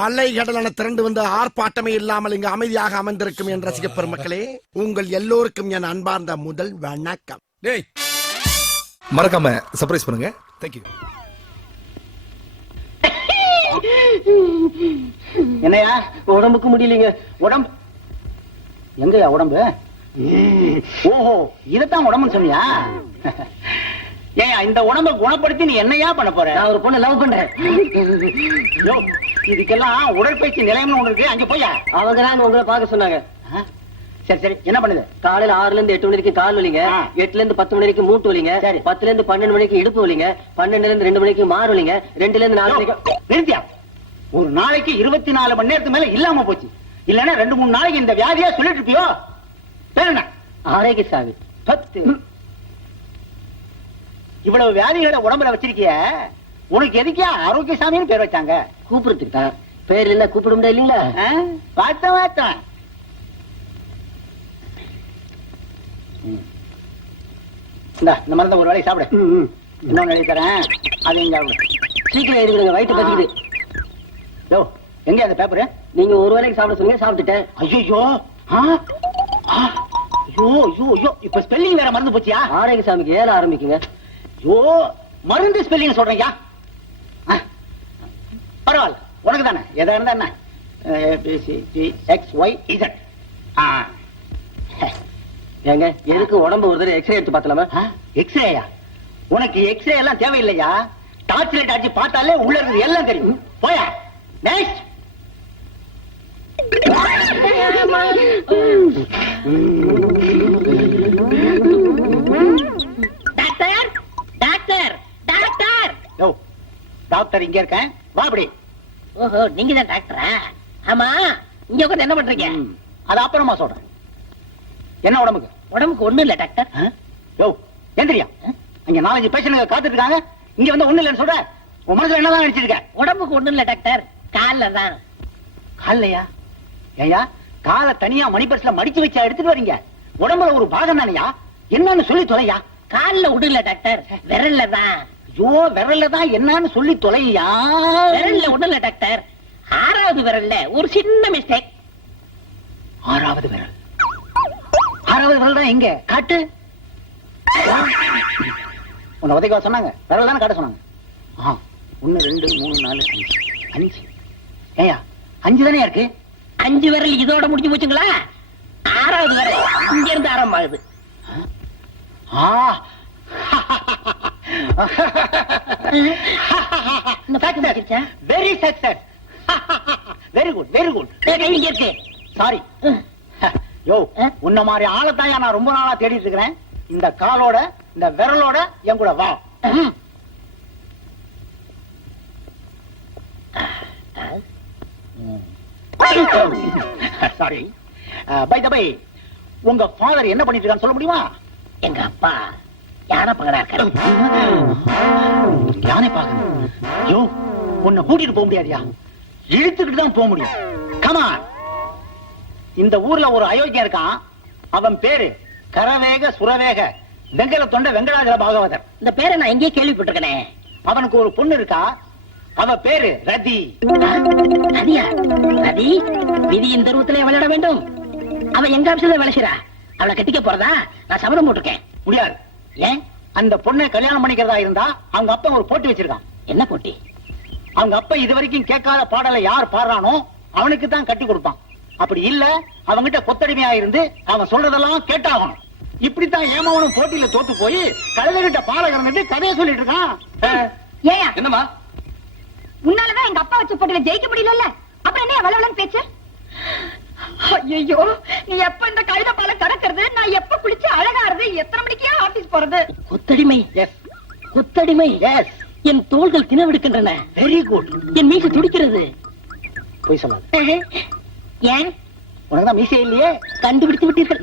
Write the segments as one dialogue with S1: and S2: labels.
S1: அலை கடலான திரண்டு வந்து ஆர்ப்பாட்டமே இல்லாமல் இங்கு அமைதியாக அமர்ந்திருக்கும் என் ரசிக பெருமக்களே உங்கள் எல்லோருக்கும் என் அன்பார்ந்த முதல் வணக்கம்.
S2: டேய். மறக்காம சர்ப்ரைஸ் பண்ணுங்க. தேங்க்யூ
S3: என்னையா? உடம்புக்கு முடியலீங்க. உடம்பு. எங்கயா உடம்பு? ஓஹோ இதத்தான் உடம்புன்னு சொன்னியா? ஏன் இந்த உடம்ப குணப்படுத்தி நீ என்னையா பண்ண போற? நான் ஒரு பொண்ணு லவ் பண்றேன். யோ, இதுக்கெல்லாம் உடற்பயிற்சி நிலையம்னு ஒண்ணு இருக்கு. அங்க போயா?
S4: அவங்க தான் உங்களை பார்க்க சொன்னாங்க?
S3: சரி சரி. என்ன பண்ணுது?
S4: காலையில ஆறுல இருந்து எட்டு மணி வரைக்கும் கால் வலிங்க. எட்டுல இருந்து பத்து மணி வரைக்கும் மூட்டு வலிங்க.
S3: சரி.
S4: பத்துல இருந்து பன்னெண்டு மணிக்கு இடுப்பு வலிங்க. பன்னெண்டுல இருந்து ரெண்டு மணிக்கு மாறு வலிங்க. ரெண்டுல இருந்து நாலு மணிக்கு
S3: நிறுத்தியா? ஒரு நாளைக்கு இருபத்தி நாலு மணி நேரத்துக்கு மேல இல்லாம போச்சு. இல்லன்னா ரெண்டு மூணு நாளைக்கு இந்த வியாதியா சொல்லிட்டு இருப்பியோ? என்ன?
S4: ஆரோக்கிய சாமி.
S3: பத்து. இவ்வளவு வியாதிகளை உடம்புல வச்சிருக்கிய? உனக்கு எதுக்கே ஆரோக்கியசாமின்னு பேர் வச்சாங்க?
S4: கூப்பிடுறதுக்கு தான். பேர் இல்ல கூப்பிட முடியாது இல்லீங்களா?
S3: பார்த்தேன் பார்த்தேன். இந்தா மருந்தை ஒரு வேலைக்கு சாப்பிடு. இன்னொன்னு எழுதி தரேன். அதையும் சாப்பிடு
S4: சீக்கிரம் எழுதிடுங்க வயிற்று பசிக்குது.
S3: யோ எங்க அந்த பேப்பரு
S4: நீங்க ஒரு வேளைக்கு சாப்பிட சொன்னீங்க சாப்பிட்டுட்டேன்.
S3: ஐயோ ஐயோ ஐயோ ஐயோ. இப்ப ஸ்பெல்லிங் வேற மறந்து போச்சியா?
S4: ஆரோக்கிய சாமிக்கு ஏற ஆரம்பிக்குங்க.
S3: ஐயோ மருந்து ஸ்பெல்லிங் சொல்றீங்க? பரவாயில்ல. உனக்கு தானே எதா இருந்தா என்ன? X Y Z.
S4: ஏங்க எதுக்கு உடம்பு ஒரு தடவை எக்ஸ்ரே எடுத்து பார்த்தலாமா?
S3: எக்ஸ்ரேயா? உனக்கு எக்ஸ்ரே எல்லாம் தேவையில்லையா? டார்ச் லைட் அடிச்சு பார்த்தாலே உள்ள இருக்குது எல்லாம் தெரியும். போயா. நெக்ஸ்ட்
S5: நீங்க தான் டாக்டரா ஆமா இங்க உட்கார்ந்து என்ன பண்றீங்க?
S3: அது அப்புறமா சொல்றேன். என்ன உடம்புக்கு?
S5: உடம்புக்கு ஒண்ணும் இல்ல டாக்டர்?
S3: யோ எந்திரியா? அங்க நாலஞ்சு பேஷண்ட் காத்துட்டு இருக்காங்க இங்க வந்து ஒண்ணு இல்லைன்னு சொல்ற. உன் மனசுல என்னதான் நினைச்சிருக்க?
S5: உடம்புக்கு ஒண்ணும் இல்ல டாக்டர் கால்ல தான்
S3: காலையா ஏயா காலை தனியா மணிபர்ஸ்ல மடிச்சு வச்சா எடுத்துட்டு வரீங்க. உடம்புல ஒரு பாகம் தானையா? என்னன்னு சொல்லி தொலையா?
S5: கால்ல விடல டாக்டர் விரல்ல தான்.
S3: ஐயோ விரல்ல தான் என்னன்னு சொல்லி தொலையா?
S5: விரல்ல விடல டாக்டர் ஆறாவது விரல்ல ஒரு சின்ன மிஸ்டேக்
S3: ஆறாவது விரல். ஆறாவது விரல் தான் எங்க? காட்டு. உன்னை உதைக்க சொன்னாங்க. விரல் தானே காட்ட சொன்னாங்க. ஆ ஒன்னு ரெண்டு மூணு நாலு அஞ்சு. அஞ்சு. ஏயா அஞ்சு தானே இருக்கு?
S5: அஞ்சு விரல் இதோட முடிஞ்சு போச்சுங்களா? ஆறாவது விரல் இங்க இருந்து ஆரம்பமாகுது.
S3: ஆ. Very success very good very good
S5: இங்க இருக்கு.
S3: சாரி யோ உன்ன மாதிரி ஆளத்தாயா நான் ரொம்ப நாளா தேடிட்டு இருக்கிறேன். இந்த காலோட இந்த விரலோட என் கூட வா. சாரி பை த பை உங்க ஃபாதர் என்ன பண்ணிட்டு இருக்கான்னு சொல்ல முடியுமா?
S5: எங்க அப்பா யானை பங்கடா இருக்காரு.
S3: யானை பாக்கணும் யோ உன்னை கூட்டிட்டு போக முடியாதியா? இழுத்துக்கிட்டு தான் போக முடியும். கமா இந்த ஊர்ல ஒரு அயோக்கியம் இருக்கான். அவன் பேரு கரவேக சுரவேக வெங்கல தொண்ட வெங்கடாஜல பாகவதர்.
S5: இந்த பேரை நான் எங்கேயே கேள்விப்பட்டிருக்கனே.
S3: அவனுக்கு ஒரு பொண்ணு இருக்கா. அவ பேரு ரதி.
S5: ரதியா? ரதி விதியின் தருவத்திலே விளையாட வேண்டும். அவ எங்க ஆபீஸ்ல செய்றா? அவளை கட்டிக்க போறதா? நான் சபதம் போட்டிருக்கேன்.
S3: முடியாது.
S5: ஏன்?
S3: அந்த பொண்ணை கல்யாணம் பண்ணிக்கிறதா இருந்தா அவங்க அப்பா ஒரு போட்டி வச்சிருக்கான்.
S5: என்ன போட்டி?
S3: அவங்க அப்பா இது வரைக்கும் கேட்காத பாடலை யார் பாடுறானோ அவனுக்கு தான் கட்டி கொடுப்பான். அப்படி இல்ல அவங்கிட்ட கொத்தடிமையா இருந்து அவன் சொல்றதெல்லாம் கேட்டாகணும். இப்படித்தான் ஏமாவனும் போட்டியில தோத்து போய் கழுதகிட்ட பாலகரன் கதையை சொல்லிட்டு இருக்கான்.
S6: ஏயா.
S2: என்னம்மா?
S6: உன்னாலதான் எங்க அப்பா வச்ச போட்டியில ஜெயிக்க முடியலல்ல. அப்புறம் என்ன வளவலன்னு பேச்சு? ஐயோ நீ எப்ப இந்த கழுத பால கடக்கிறது நான் எப்ப குளிச்சு அழகாறது? எத்தனை மணிக்கே ஆபீஸ் போறது?
S5: கொத்தடிமை
S3: எஸ்
S5: கொத்தடிமை
S3: எஸ்
S5: என் தோள்கள் தினவெடுக்கின்றன
S3: வெரி குட்
S5: என் மீசை துடிக்கிறது.
S3: போய் சொல்லாது.
S5: ஏன்?
S3: உனக்கு தான் மீசை இல்லையே?
S5: கண்டுபிடித்து விட்டீர்கள்.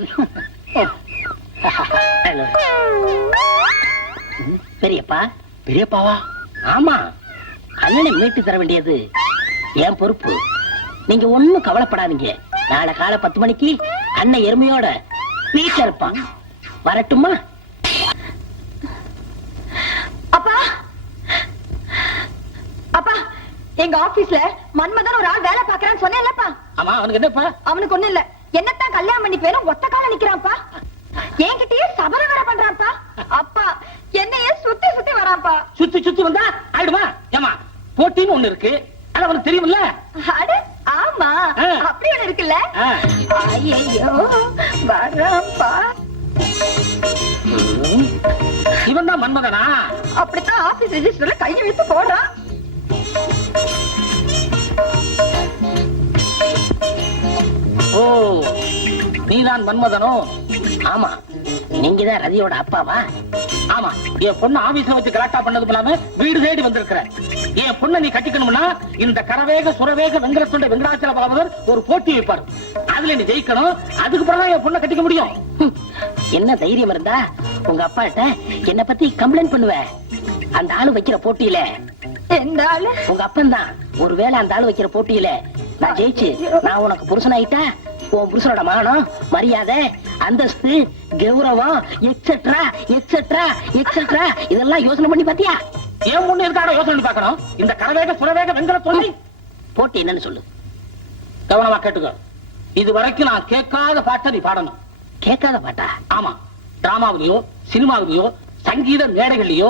S5: பெரியப்பா.
S3: பெரியப்பாவா?
S5: ஆமா. அண்ணனை மீட்டு தர வேண்டியது என் பொறுப்பு. நீங்க ஒண்ணும் கவலைப்படாதீங்க. நாளை காலை பத்து மணிக்கு அண்ணன் எருமையோட வீட்டுல இருப்பான் வரட்டுமா?
S6: அப்பா அப்பா எங்க ஆபீஸ்ல மன்மதன் ஒரு ஆள் வேலை பாக்குறான்னு சொன்னேன்லப்பா.
S7: ஆமா அவனுக்கு என்னப்பா?
S6: அவனுக்கு ஒண்ணு இல்ல. என்னத்தான் கல்யாணம் பண்ணி பேரும் ஒத்த கால நிக்கிறான்ப்பா. என்கிட்டயே சபர வேலை பண்றான்ப்பா. அப்பா என்னையே சுத்தி சுத்தி வரான்ப்பா.
S7: சுத்தி சுத்தி வந்தா ஆயிடுமா? ஏமா போட்டின்னு ஒண்ணு இருக்கு. அது அவனுக்கு தெரியுமில்ல
S6: அட ஆமா. அப்படி ஒண்ணு இருக்குல்ல. ஐயோ வரான்ப்பா.
S7: இவன் தான் மன்மதனா?
S6: அப்படித்தான் ஆபீஸ் ரெஜிஸ்டர்ல கையை வைத்து போடுறான்.
S7: ஓ நீதான் மன்மதனோ?
S5: ஆமா நீங்க தான் ரதியோட அப்பாவா?
S7: ஆமா என் பொண்ணு ஆபீஸ்ல வச்சு கலாட்டா பண்ணது இல்லாம வீடு தேடி வந்திருக்கிற. என் பொண்ணை நீ கட்டிக்கணும்னா இந்த கரவேக சுரவேக வெங்கடத்துண்ட வெங்கடாச்சல பலவர் ஒரு போட்டி வைப்பார். அதுல நீ ஜெயிக்கணும் அதுக்கு பிறகு என் பொண்ணை கட்டிக்க முடியும்.
S5: என்ன தைரியம் இருந்தா உங்க அப்பாட்ட என்ன பத்தி கம்ப்ளைண்ட் பண்ணுவ? அந்த ஆளு வைக்கிற போட்டியில. உங்க அப்பன் தான் ஒருவேளை அந்த ஆளு வைக்கிற போட்டியில நான் ஜெயிச்சு நான் உனக்கு புருஷனாயிட்டா? உன் புருஷனோட மானம் மரியாதை அந்தஸ்து கௌரவம் எக்ஸெட்ரா எக்ஸெட்ரா எக்ஸெட்ரா இதெல்லாம் யோசனை பண்ணி பாத்தியா?
S7: என் பொண்ணு இருக்காட யோசனை பண்ணி பார்க்கணும்? இந்த கரவேக சுரவேக வெங்கட தொழில்
S5: போட்டி என்னன்னு சொல்லு.
S7: கவனமா கேட்டுக்கோ. இது வரைக்கும் நான் கேட்காத பாட்டை நீ பாடணும்.
S5: கேட்காத பாட்டா?
S7: ஆமா. டிராமாவிலயோ சினிமாவிலயோ சங்கீத மேடைகள்லயோ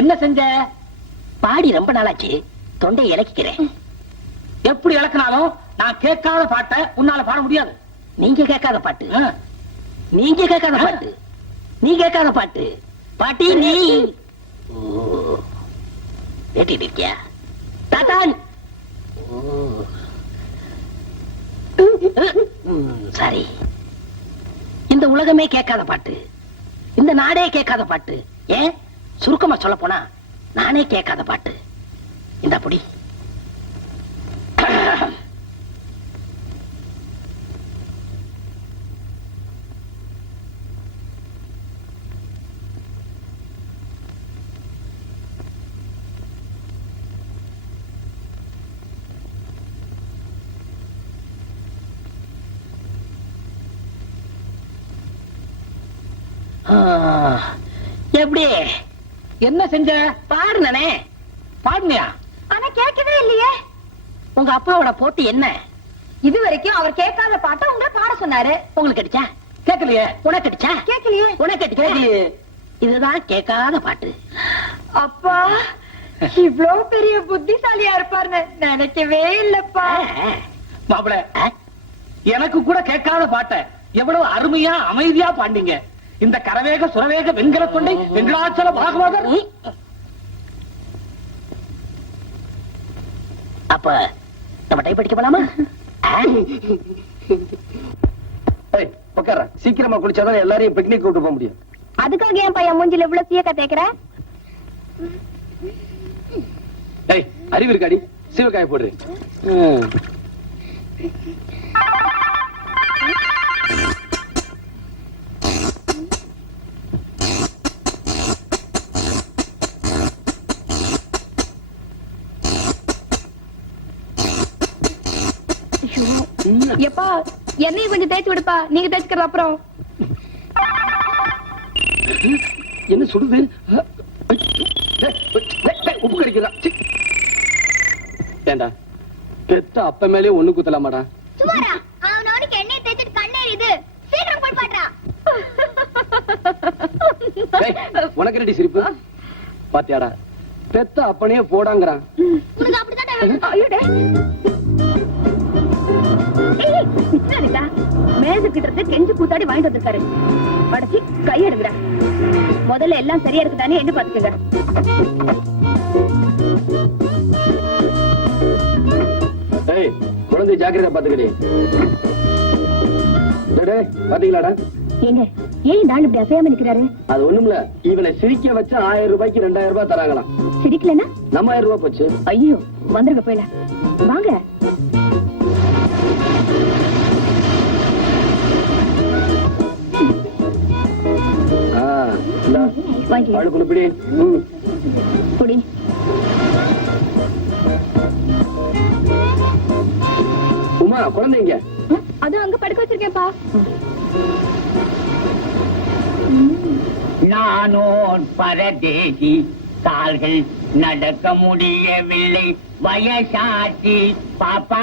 S6: என்ன
S7: செஞ்ச?
S5: பாடி ரொம்ப நாளாச்சு. தொண்டை இலக்கிக்கிறேன்
S7: எப்படி இழக்கினாலும் நான் கேட்காத பாட்டை உன்னால பாட முடியாது.
S5: நீங்க கேட்காத பாட்டு. நீங்க கேட்காத பாட்டு. நீ கேட்காத பாட்டு. பாட்டி நீ. கேட்டுட்டு இருக்கியா? தாத்தான். சரி. இந்த உலகமே கேட்காத பாட்டு. இந்த நாடே கேட்காத பாட்டு. ஏன்? சுருக்கமா சொல்ல போனா நானே கேட்காத பாட்டு. இந்த அப்படி எப்படி?
S7: என்ன செஞ்ச?
S5: பாடுனே
S7: பாடுனியா?
S6: ஆனா கேட்கவே இல்லையே.
S5: உங்க அப்பாவோட போட்டி என்ன?
S6: இது வரைக்கும் அவர் கேட்காத பாட்டை உங்களை பாட சொன்னாரு.
S5: உங்களுக்கு அடிச்சா?
S7: கேட்கலையே.
S5: உனக்கு அடிச்சா?
S6: கேட்கலையே.
S5: உனக்கு அடிக்கலையே. இதுதான் கேட்காத பாட்டு.
S6: அப்பா இவ்ளோ பெரிய புத்திசாலியா இருப்பார்னு நினைக்கவே இல்லப்பா.
S7: மாப்பிள எனக்கு கூட கேட்காத பாட்டை. எவ்வளவு அருமையா அமைதியா பாண்டிங்க இந்த கரவேக சுரவேக வெண்கல தொண்டை வெங்கடாச்சல பாகவதர்.
S5: அப்ப நம்ம டைப் அடிக்க போலாமா?
S8: சீக்கிரமா குளிச்சாதான் எல்லாரையும் பிக்னிக் கூட்டு போக முடியும்.
S6: அதுக்காக என் பையன் மூஞ்சில இவ்வளவு சீக்க தேக்கிற
S8: அறிவு இருக்காடி சீவக்காய போடுறேன்.
S6: எப்பா என்னையும் கொஞ்சம் தேய்ச்சி விடுப்பா. நீங்க தேய்ச்சிக்கிறது அப்புறம்.
S8: என்ன டேய், உப்பு கடிக்கிறா. ஏண்டா பெத்த அப்ப மேலே ஒண்ணு குத்தலாமாடா?
S6: சுமாரா அவனோட எண்ணெய் தேய்ச்சிட்டு கண்ணேர் இது சீக்கிரம் போய் பாடுறா
S8: உனக்கு ரெடி சிரிப்பு? பாத்தியாடா பெத்த அப்பனே போடாங்கறான்.
S6: உனக்கு அப்படிதான் ஐயோடே ஏய் நிச்சயடா மேஜ கிட்ட இருந்து கெஞ்சு கூத்தாடி வாங்கிட்டு வந்திருக்காரு. படச்சி கை எடுங்கடா. முதல்ல எல்லாம் சரியா இருக்குதானே என்ன பாத்துக்கங்க
S8: குழந்தை ஜாக்கிரதை டேய், பாத்தீங்களாடா?
S6: ஏங்க ஏன் இந்த ஆள் இப்படி அசையாம நிக்கிறாரு?
S8: அது ஒண்ணுமில்ல இவனை சிரிக்க வச்சா ஆயிரம் ரூபாய்க்கு ரெண்டாயிரம் ரூபாய் தராங்களாம்.
S6: சிரிக்கலனா
S8: நம்ம ஆயிரம் ரூபாய் போச்சு.
S6: ஐயோ வந்துருங்க போயில வாங்க.
S9: பரதேசி கால்கள் நடக்க முடியவில்லை. வயசாச்சு. பாப்பா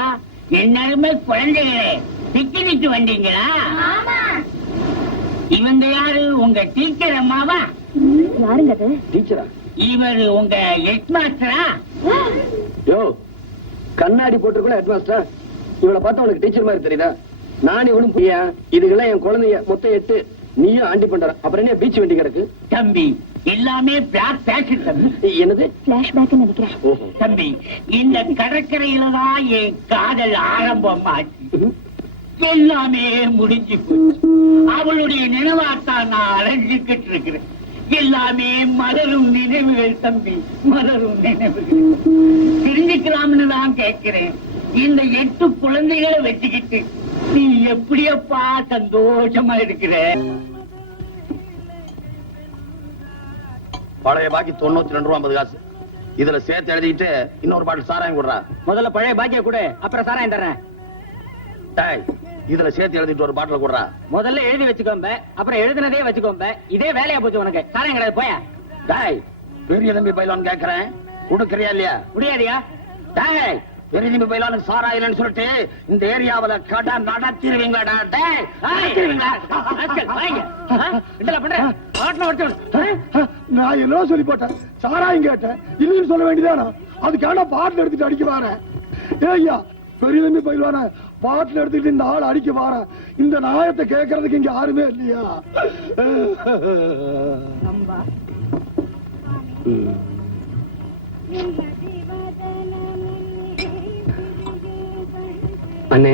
S9: என்னருமே குழந்தைகளே பிக்னிக் வந்தீங்களா? இவங்க யாரு? உங்க டீச்சர் அம்மாவா?
S6: யாருங்க
S8: டீச்சரா?
S9: இவர் உங்க ஹெட் மாஸ்டரா
S8: யோ கண்ணாடி போட்டுருக்கூட ஹெட் மாஸ்டர் இவளை பார்த்தா உனக்கு டீச்சர் மாதிரி தெரியுதா? நான் இவனும் புரியா? இதுக்கெல்லாம் என் குழந்தைங்க மொத்தம் எட்டு. நீயும் ஆண்டி பண்ற அப்புறம் என்ன பீச் வண்டி கிடக்கு?
S9: தம்பி எல்லாமே பிளாக் பேஷன் தம்பி.
S8: என்னது?
S6: பிளாஷ்பேக் நினைக்கிறேன்.
S9: தம்பி இந்த கடற்கரையில தான் என் காதல் ஆரம்பமாச்சு. எல்லாமே முடிஞ்சு போச்சு. அவளுடைய நினைவாத்தான் நான் அலைஞ்சுக்கிட்டு இருக்கிறேன். எல்லாமே மலரும் நினைவுகள் தம்பி மலரும் நினைவுகள். தெரிஞ்சுக்கலாம்னு தான் கேட்கிறேன். இந்த எட்டு குழந்தைகளை வச்சுக்கிட்டு நீ எப்படியப்பா சந்தோஷமா இருக்கிற?
S10: பழைய பாக்கி தொண்ணூத்தி ரெண்டு ரூபா ஐம்பது காசு. இதுல சேர்த்து எழுதிட்டு இன்னொரு பாட்டில் சாராயம் கொடுறா.
S9: முதல்ல பழைய பாக்கிய கூட அப்புறம் சாராயம் தர்றேன்.
S10: டேய் இதுல சேர்த்து எழுதிட்டு ஒரு பாட்டில் கொடுறா.
S9: முதல்ல எழுதி வச்சுக்கோம்ப அப்புறம் எழுதுனதே வச்சுக்கோம்ப இதே வேலையா போச்சு உனக்கு. சாராயம் கிடையாது போயா?
S10: டேய் பெரிய தம்பி பைலான்னு கேக்குறேன். கொடுக்கறியா இல்லையா?
S9: முடியாதியா?
S10: டேய் பைலானுக்கு சாராயம் இல்லைன்னு சொல்லிட்டு இந்த ஏரியாவுல கடை நடத்திருவீங்களா
S1: நான் என்ன சொல்லி போட்டேன். சாராயம் கேட்டேன். இல்லைன்னு சொல்ல வேண்டியதானா? அதுக்கான பாட்டில் எடுத்துட்டு அடிக்க வாரேன். ஏய்யா பெரிய தம்பி பயில்வான பாட்டில் எடுத்துட்டு இந்த ஆள் அடிக்க வாரேன். இந்த நாயத்தை கேட்கறதுக்கு இங்க யாருமே இல்லையா?
S8: அண்ணே.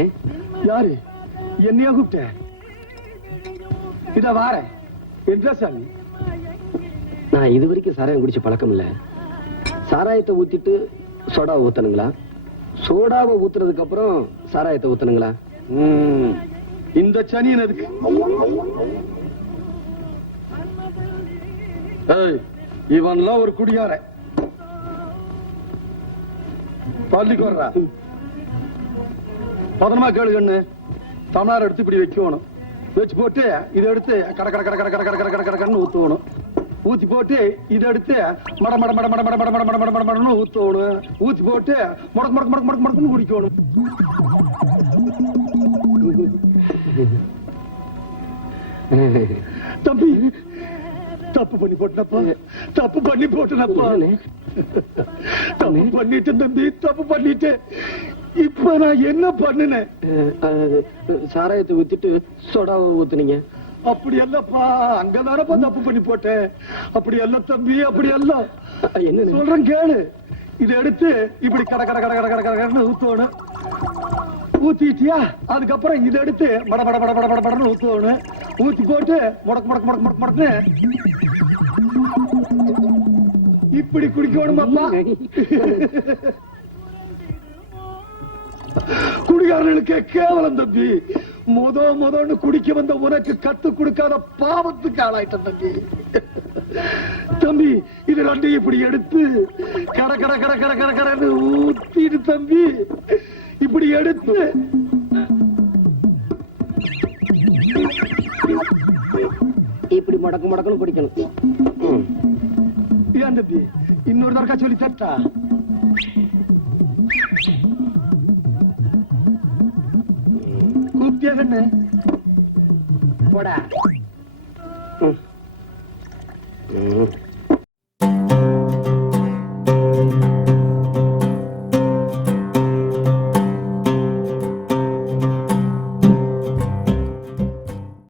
S1: யாரு? என்னையா கூப்பிட்ட? இத வாரேன். என்ன சாமி
S8: நான் இது வரைக்கும் சாராயம் குடிச்ச பழக்கம் இல்ல. சாராயத்தை ஊத்திட்டு சோடா ஊத்தணுங்களா? சோடாவை ஊத்துறதுக்கு அப்புறம் சாராயத்தை ஊத்தணுங்களா?
S1: இந்த சனியன் ஏய் இவன்லாம் ஒரு குடிகாரன். பள்ளிக்கு வர்றா. பதனமா கேளு கண்ணு தமிழர் எடுத்து இப்படி வைக்கணும் வச்சு போட்டு இதை எடுத்து கட கட கட கட கட கட கட கட கடன்னு ஊத்துவணும் ஊத்தி போட்டு இதை எடுத்து மட மட மட மட மட மட மட மட மட மட மடன்னு ஊத்தணும் ஊத்தி போட்டு முடக்கு முடக்கு முடக்கு முடக்கு முடக்குன்னு குடிக்கணும் தம்பி தப்பு பண்ணி போட்டப்பா தப்பு பண்ணி போட்டனப்பா தப்பு பண்ணிட்டேன் தம்பி தப்பு பண்ணிட்டேன் இப்ப நான் என்ன பண்ணினேன்?
S8: சாராயத்தை ஊத்திட்டு சோடாவை ஊத்துனீங்க.
S1: அப்படி அல்லப்பா அங்கதானப்பா தப்பு பண்ணி போட்டேன். அப்படி அல்ல தம்பி அப்படி அல்ல
S8: என்னண்ணே?
S1: சொல்றேன் கேளு. இதை எடுத்து இப்படி கட கட கட கட கட கட கடன்னு ஊத்தணும் ஊத்திட்டியா? அதுக்கப்புறம் இதை எடுத்து மட மட மட மட மட மடன்னு ஊத்தணும் ஊத்தி போட்டு முடக்கு முடக்கு முடக்கு முடக்கு முடக்குன்னு. இப்படி குடிக்கணும் அப்பா குடிகாரர்களுக்கு கேவலம் தம்பி. முத முதன்னு குடிக்க வந்த உனக்கு கத்து கொடுக்காத பாவத்துக்கு ஆளாயிட்ட தம்பி. தம்பி இது ரெண்டையும் இப்படி எடுத்து கட கட கட கட கட கடன்னு ஊத்திட்டு தம்பி. இப்படி எடுத்து.
S8: இப்படி முடக்கு முடக்குன்னு குடிக்கணும்.
S1: ஏன் தம்பி இன்னொரு தடக்கா சொல்லி தட்டா? given me.
S9: What?
S8: Mm. Mm.